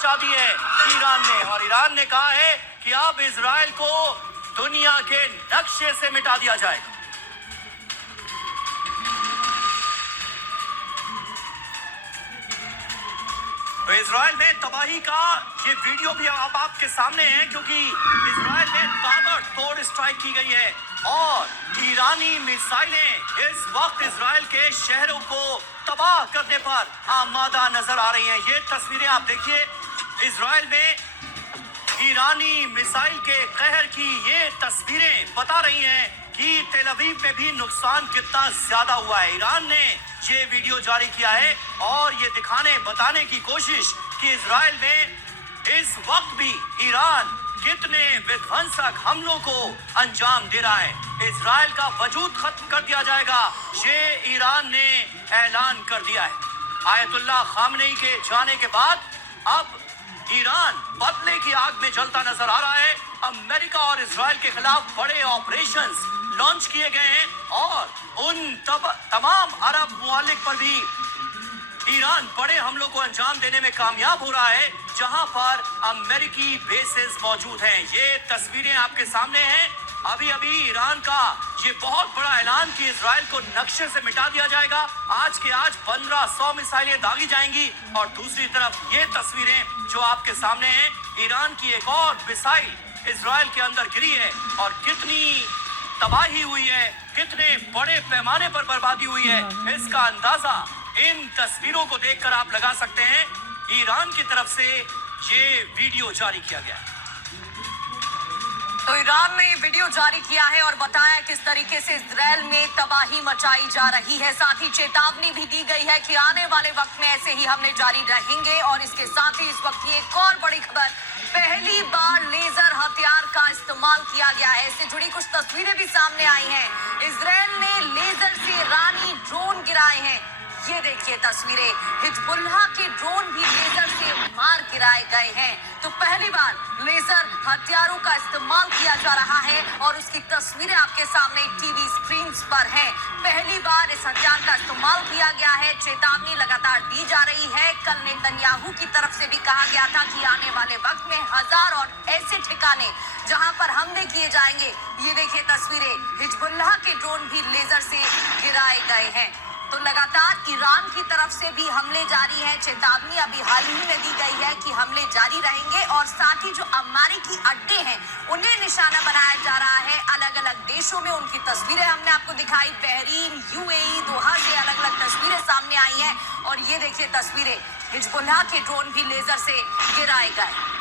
मचा दी है ईरान ने, और ईरान ने कहा है कि अब इजराइल को दुनिया के नक्शे से मिटा दिया जाएगा। तो इजराइल में तबाही का ये वीडियो भी अब आपके सामने है, क्योंकि इजराइल में ताबड़तोड़ स्ट्राइक की गई है और ईरानी मिसाइलें इस वक्त इजराइल के शहरों को तबाह करने पर आमादा नजर आ रही हैं। ये तस्वीरें आप देखिए, इजराइल में ईरानी मिसाइल के कहर की ये तस्वीरें बता रही हैं कि तेल अवीव में भी नुकसान कितना ज्यादा हुआ है। ईरान ने ये वीडियो जारी किया है और ये बताने की कोशिश कि इजराइल में इस वक्त भी ईरान कितने विध्वंसक हमलों को अंजाम दे रहा है। इजराइल का वजूद खत्म कर दिया जाएगा, ये ईरान ने ऐलान कर दिया है। आयतुल्लाह खामनेई के जाने के बाद अब ईरान बदले की आग में जलता नजर आ रहा है। अमेरिका और इजराइल के खिलाफ बड़े ऑपरेशंस लॉन्च किए गए हैं और उन तमाम अरब मुमालिक पर भी ईरान बड़े हमलों को अंजाम देने में कामयाब हो रहा है, जहां पर अमेरिकी बेसेस मौजूद हैं। ये तस्वीरें आपके सामने हैं। अभी अभी ईरान का ये बहुत बड़ा ऐलान कि इजराइल को नक्शे से मिटा दिया जाएगा। आज के आज 1500 मिसाइलें दागी जाएंगी और दूसरी तरफ ये तस्वीरें जो आपके सामने हैं, ईरान की एक और मिसाइल इजराइल के अंदर गिरी है और कितनी तबाही हुई है, कितने बड़े पैमाने पर बर्बादी हुई है, इसका अंदाजा इन तस्वीरों को देखकर आप लगा सकते हैं। ईरान की तरफ से ये वीडियो जारी किया गया है। तो ईरान ने वीडियो जारी किया है और बताया किस तरीके से इजराइल में तबाही मचाई जा रही है। साथ ही चेतावनी भी दी गई है कि आने वाले वक्त में ऐसे ही हमले जारी रहेंगे। और इसके साथ ही इस वक्त की एक और बड़ी खबर, पहली बार लेजर हथियार का इस्तेमाल किया गया है। इससे जुड़ी कुछ तस्वीरें भी सामने आई हैं। इजराइल ने लेजर से ईरानी ड्रोन गिराए हैं। ये देखिए तस्वीरें, हिजबुल्लाह के ड्रोन भी लेजर से मार गिराए गए हैं। तो पहली बार लेजर हथियारों का इस्तेमाल किया जा रहा है और उसकी तस्वीरें आपके सामने टीवी स्क्रीन पर हैं। पहली बार इस हथियार का इस्तेमाल किया गया है। चेतावनी लगातार दी जा रही है। कल नेतन्याहू की तरफ से भी कहा गया था कि आने वाले वक्त में 1000 और ऐसे ठिकाने जहां पर हमले किए जाएंगे। ये देखिए तस्वीरें, हिजबुल्लाह के ड्रोन भी लेजर से गिराए गए हैं। तो लगातार ईरान की तरफ से भी हमले जारी हैं। चेतावनी अभी हाल ही में दी गई है कि हमले जारी रहेंगे और साथ ही जो अमेरिकी अड्डे हैं उन्हें निशाना बनाया जा रहा है। अलग अलग देशों में उनकी तस्वीरें हमने आपको दिखाई, बहरीन, यूएई, दोहा से अलग अलग तस्वीरें सामने आई हैं। और ये देखिए तस्वीरें, हिजबुल्लाह के ड्रोन भी लेजर से गिराए गए।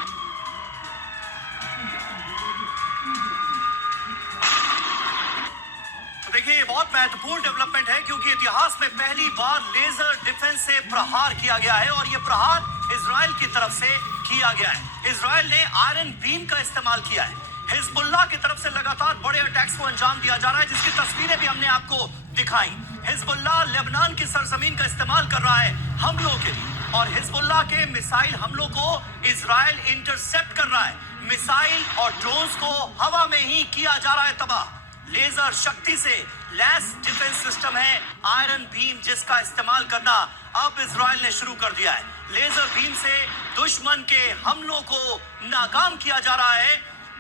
देखिए ये बहुत महत्वपूर्ण डेवलपमेंट है, क्योंकि इतिहास में पहली बार लेजर डिफेंस से प्रहार किया गया है और ये प्रहार इजराइल की तरफ से किया गया है। इजराइल ने आयरन बीम का इस्तेमाल किया है। हिजबुल्लाह की तरफ से लगातार बड़े अटैक्स को अंजाम दिया जा रहा है, जिसकी तस्वीरें भी हमने आपको दिखाई। हिजबुल्लाह लेबनान की सरजमीन का इस्तेमाल कर रहा है हमलों के लिए और हिजबुल्लाह के मिसाइल हमलों को इजराइल इंटरसेप्ट कर रहा है। मिसाइल और ड्रोन्स को हवा में ही किया जा रहा है तबाह। लेजर शक्ति से लैस डिफेंस सिस्टम है आयरन बीम, जिसका इस्तेमाल करना अब इजराइल ने शुरू कर दिया है। लेजर बीम से दुश्मन के हमलों को नाकाम किया जा रहा है।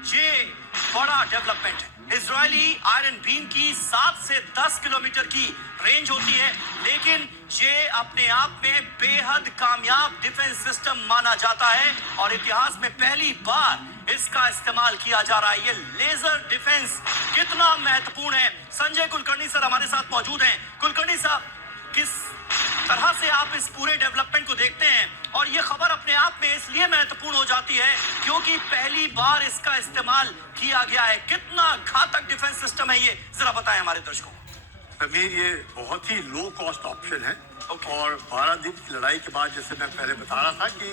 ये बड़ा डेवलपमेंट है। इजरायली आयरन बीम की 7 से 10 किलोमीटर की रेंज होती है, लेकिन ये अपने आप में बेहद कामयाब डिफेंस सिस्टम माना जाता है और इतिहास में पहली बार इसका इस्तेमाल किया जा रहा है। ये लेजर डिफेंस कितना महत्वपूर्ण है। संजय कुलकर्णी सर हमारे साथ मौजूद हैं। कुलकर्णी साहब, किस तरह से आप इस पूरे डेवलपमेंट को देखते हैं? और ये खबर अपने आप में इसलिए महत्वपूर्ण हो जाती है क्योंकि पहली बार इसका इस्तेमाल किया गया है। कितना घातक डिफेंस सिस्टम है ये, जरा बताएं हमारे दर्शकों को। समीर, ये बहुत ही लो कॉस्ट ऑप्शन है और 12 दिन की लड़ाई के बाद, जैसे मैं पहले बता रहा था, कि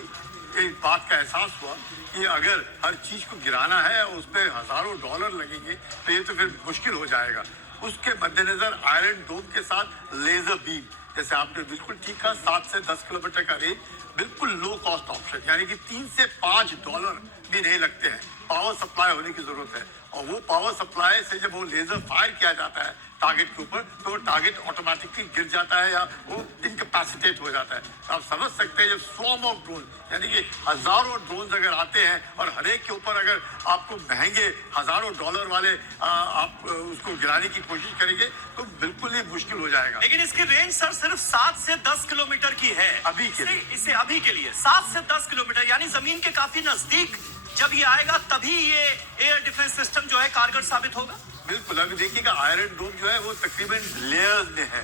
एक बात का एहसास हुआ कि अगर हर चीज को गिराना है और उस पर हजारों डॉलर लगेंगे तो ये तो फिर मुश्किल हो जाएगा। उसके मद्देनजर आयरन डोम के साथ लेजर बीम, जैसे आपने बिल्कुल ठीक कहा, 7 से 10 किलोमीटर का रेंज, बिल्कुल लो कॉस्ट ऑप्शन, यानी कि $3 से $5 भी नहीं लगते हैं। पावर सप्लाई होने की जरूरत है और वो पावर सप्लाई से जब वो लेजर फायर किया जाता है टारगेट के ऊपर, तो वो टारगेट ऑटोमेटिकली गिर जाता है या वो इनकैपेसिटेट हो जाता है। तो आप समझ सकते हैं जब स्वॉर्म ऑफ ड्रोन यानी कि हजारों ड्रोन अगर आते हैं और हर एक के ऊपर अगर आपको महंगे हजारों डॉलर वाले आप उसको गिराने की कोशिश करेंगे तो बिल्कुल ही मुश्किल हो जाएगा। लेकिन इसकी रेंज सर सिर्फ 7 से 10 किलोमीटर की है अभी के लिए। इसे अभी के लिए 7 से 10 किलोमीटर यानी जमीन के काफी नजदीक जब ये आएगा तभी ये एयर डिफेंस सिस्टम जो है कारगर साबित होगा। बिल्कुल, अभी देखिएगा आयरन डोम जो है वो तकरीबन लेयर्स में है।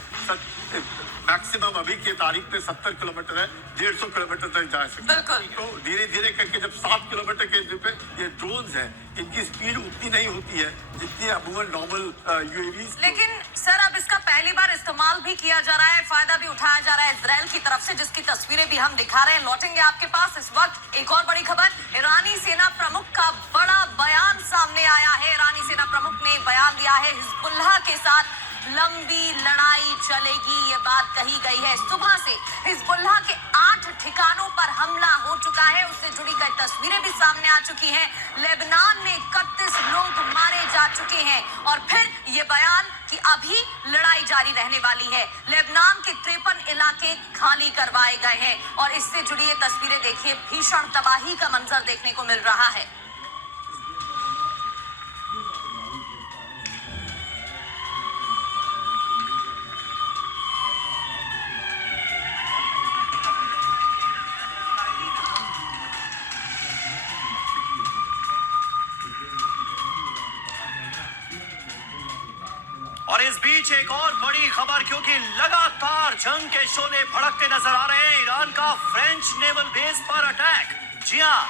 मैक्सिमम अभी की तारीख पे 70 किलोमीटर है, 150 किलोमीटर तक जा सकते हैं। तो धीरे धीरे करके जब 7 किलोमीटर के पे ये ड्रोन्स हैं, इनकी स्पीड उतनी नहीं होती है जितनी अमूमन नॉर्मल यूएवीज। लेकिन सर अब इसका पहली बार इस्तेमाल भी किया जा रहा है, फायदा भी उठाया जा रहा है इजराइल की तरफ से, जिसकी तस्वीरें भी हम दिखा रहे हैं। लौटेंगे आपके पास इस वक्त एक और बड़ी खबर, ईरानी सेना प्रमुख का बड़ा बयान सामने आया है। ईरानी सेना प्रमुख ने बयान दिया है, हिजबुल्लाह के साथ लंबी लड़ाई चलेगी, ये बात कही गई है। सुबह से हिजबुल्लाह के 8 ठिकानों पर हमला हो चुका है, उससे जुड़ी कई तस्वीरें भी सामने आ चुकी हैं। लेबनान में 31 लोग मारे जा चुके हैं और फिर ये बयान कि अभी लड़ाई जारी रहने वाली है। लेबनान के 53 इलाके खाली करवाए गए हैं और इससे जुड़ी ये तस्वीरें देखिए, भीषण तबाही का मंजर देखने को मिल रहा है। और इस बीच एक और बड़ी खबर, क्योंकि लगातार जंग के शोले भड़कते नजर आ रहे हैं। ईरान का फ्रेंच नेवल बेस पर अटैक। जी हां,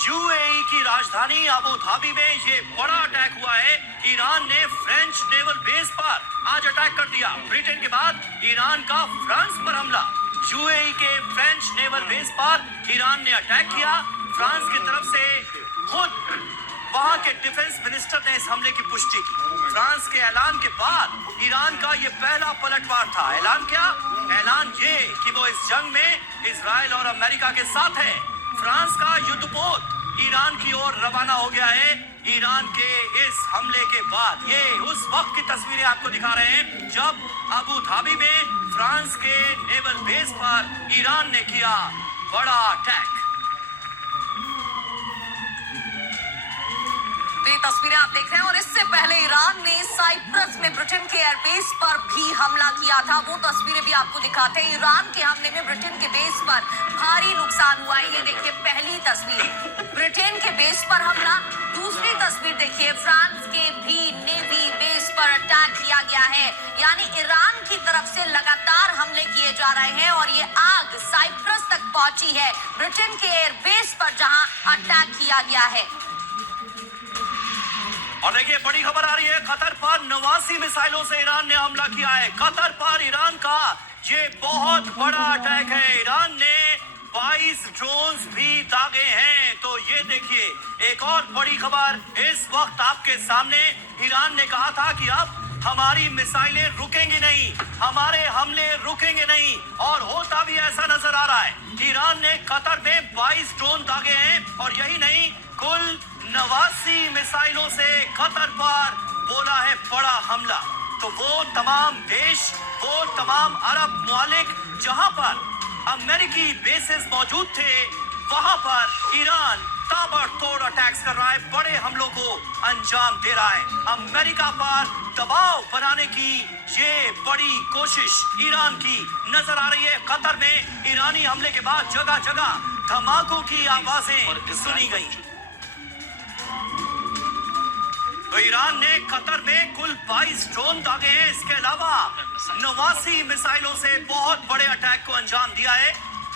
यूएई की राजधानी अबू धाबी में ये बड़ा अटैक हुआ है। ईरान ने फ्रेंच नेवल बेस पर आज अटैक कर दिया। ब्रिटेन के बाद ईरान का फ्रांस पर हमला। यूएई के फ्रेंच नेवल बेस पर ईरान ने अटैक किया। फ्रांस की तरफ से खुद वहां के डिफेंस मिनिस्टर ने इस हमले की पुष्टि की। फ्रांस के ऐलान के बाद ईरान का यह पहला पलटवार था। ऐलान क्या? ऐलान ये कि वो इस जंग में इजराइल और अमेरिका के साथ है। फ्रांस का युद्धपोत ईरान की ओर रवाना हो गया है। ईरान के इस हमले के बाद ये उस वक्त की तस्वीरें आपको दिखा रहे हैं जब अबू धाबी में फ्रांस के नेवल बेस पर ईरान ने किया बड़ा अटैक। ये तस्वीरें आप देख रहे हैं और इससे पहले ईरान ने साइप्रस में ब्रिटेन के एयरबेस पर भी हमला किया था। वो तस्वीरें भी आपको दिखाते हैं। ईरान के हमले में ब्रिटेन के बेस पर भारी नुकसान हुआ है। ये देखिए पहली तस्वीर, ब्रिटेन के बेस पर हमला। दूसरी तस्वीर देखिए, फ्रांस के भी नेवी बेस पर अटैक किया गया है। यानी ईरान की तरफ से लगातार हमले किए जा रहे हैं और ये आग साइप्रस तक पहुंची है, ब्रिटेन के एयरबेस पर जहां अटैक किया गया है। और देखिए बड़ी खबर आ रही है, कतर पर 89 मिसाइलों से ईरान ने हमला किया है। कतर पर ईरान का ये बहुत बड़ा अटैक है। ईरान ने 22 ड्रोन्स भी दागे हैं। तो ये देखिए एक और बड़ी खबर इस वक्त आपके सामने। ईरान ने कहा था कि अब हमारी मिसाइलें रुकेंगी नहीं, हमारे हमले रुकेंगे नहीं, और होता भी ऐसा नजर आ रहा है। ईरान ने कतर में 22 ड्रोन दागे हैं और यही नहीं, कुल 89 मिसाइलों से कतर पर बोला है बड़ा हमला। तो वो तमाम देश, वो तमाम अरब मुमालिक जहां पर अमेरिकी बेसेस मौजूद थे, वहां पर ईरान ताबड़तोड़ अटैक्स कर रहा है, बड़े हमलों को अंजाम दे रहा है। अमेरिका पर दबाव बनाने की ये बड़ी कोशिश ईरान की नजर आ रही है। कतर में ईरानी हमले के बाद जगह जगह धमाकों की आवाजें सुनी गई। तो ईरान ने कतर में कुल 22 ड्रोन दागे हैं। इसके अलावा 89 मिसाइलों से बहुत बड़े अटैक को अंजाम दिया है।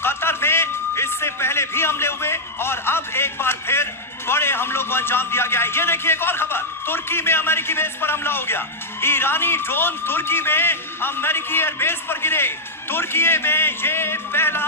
कतर में इससे पहले भी हमले हुए और अब एक बार फिर बड़े हमलों को अंजाम दिया गया है। ये देखिए एक और खबर, तुर्की में अमेरिकी बेस पर हमला हो गया। ईरानी ड्रोन तुर्की में अमेरिकी एयरबेस पर गिरे। तुर्की में ये पहला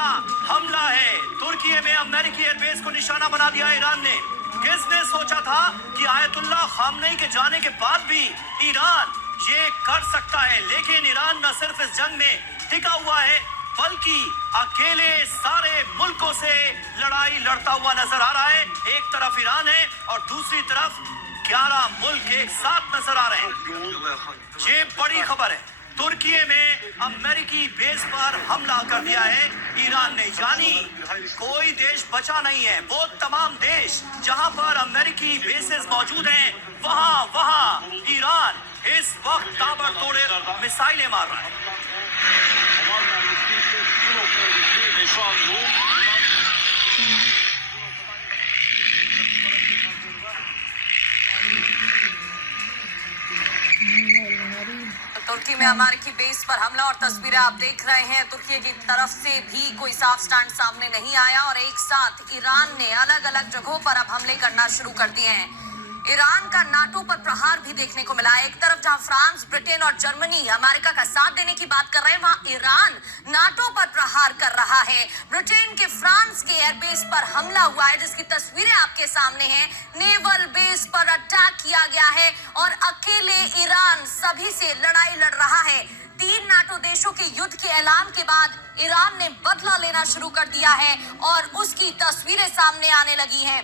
हमला है। तुर्की में अमेरिकी एयरबेस को निशाना बना दिया ईरान ने। किसने सोचा था कि आयतुल्लाह खामनेई के जाने के बाद भी ईरान ये कर सकता है। लेकिन ईरान न सिर्फ इस जंग में टिका हुआ है, बल्कि अकेले सारे मुल्कों से लड़ाई लड़ता हुआ नजर आ रहा है। एक तरफ ईरान है और दूसरी तरफ 11 मुल्क एक साथ नजर आ रहे हैं। ये बड़ी खबर है। तुर्की में अमेरिकी बेस पर हमला कर दिया है ईरान ने, यानी कोई देश बचा नहीं है। वो तमाम देश जहां पर अमेरिकी बेसेस मौजूद हैं, वहां ईरान इस वक्त ताबड़तोड़ मिसाइलें मार रहा है। तुर्की में अमेरिकी बेस पर हमला और तस्वीरें आप देख रहे हैं। तुर्की की तरफ से भी कोई साफ स्टैंड सामने नहीं आया और एक साथ ईरान ने अलग अलग जगहों पर अब हमले करना शुरू कर दिए हैं। ईरान का नाटो पर प्रहार भी देखने को मिला है। एक तरफ जहां फ्रांस, ब्रिटेन और जर्मनी अमेरिका का साथ देने की बात कर रहे हैं, वहां ईरान नाटो पर प्रहार कर रहा है। ब्रिटेन के फ्रांस के एयरबेस पर हमला हुआ है, जिसकी तस्वीरें आपके सामने हैं। नेवल बेस पर अटैक किया गया है और अकेले ईरान सभी से लड़ाई लड़ रहा है। 3 नाटो देशों के युद्ध के ऐलान के बाद ईरान ने बदला लेना शुरू कर दिया है और उसकी तस्वीरें सामने आने लगी हैं।